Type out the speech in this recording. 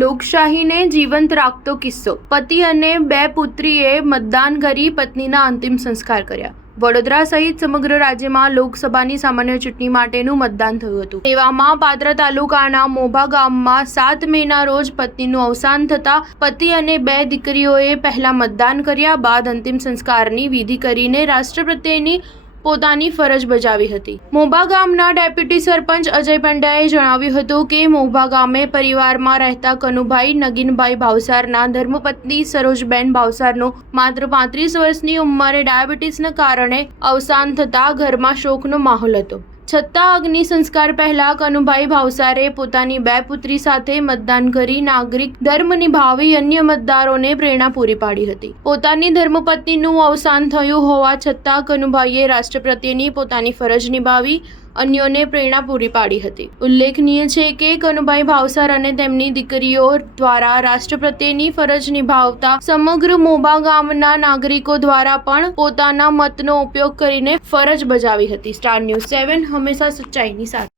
લોકશાહીને જીવંત રાખતો કિસ્સો। પતિ અને બે પુત્રીએ મતદાન કરી પત્નીના અંતિમ સંસ્કાર કર્યા। વડોદરા સહિત સમગ્ર રાજ્યમાં લોકસભાની સામાન્ય ચૂંટણી માટેનું મતદાન થયું હતું। તેવામાં પાદરા તાલુકાના મોભા ગામમાં 7 મેના રોજ પત્નીનું અવસાન થતા પતિ અને બે દીકરીઓએ પહેલા મતદાન કર્યા બાદ અંતિમ સંસ્કારની વિધિ કરીને રાષ્ટ્ર પ્રત્યેની પોતાની ફરજ બજાવી હતી। મોભા ગામના ડેપ્યુટી સરપંચ અજય પંડ્યાએ જણાવ્યું હતું કે મોભા ગામે પરિવારમાં રહેતા કનુભાઈ નગીનભાઈ ભાવસારના ધર્મપત્ની સરોજબેન ભાવસારનું માત્ર 35 વર્ષની ઉંમરે ડાયાબિટીસના કારણે અવસાન થતા ઘરમાં શોકનો માહોલ હતો। છતાં અગ્નિ સંસ્કાર પહેલા કનુભાઈ ભાવસારે પોતાની બે પુત્રી સાથે મતદાન કરી નાગરિક ધર્મ નિભાવી અન્ય મતદારોને પ્રેરણા પૂરી પાડી હતી। પોતાની ધર્મપત્નીનું અવસાન થયું હોવા છતાં કનુભાઈએ રાષ્ટ્ર પ્રત્યેની પોતાની ફરજ નિભાવી અન્યોને પ્રેરણા પૂરી પાડી હતી। ઉલ્લેખનીય છે કે કનુભાઈ ભાવસાર અને તેમની દીકરીઓ દ્વારા રાષ્ટ્ર પ્રત્યેની ફરજ નિભાવતા સમગ્ર મોભા ગામના નાગરિકો દ્વારા પણ પોતાના મતનો ઉપયોગ કરીને ફરજ બજાવી હતી। સ્ટાર ન્યૂઝ 7 હંમેશા સચ્ચાઈની સાથે।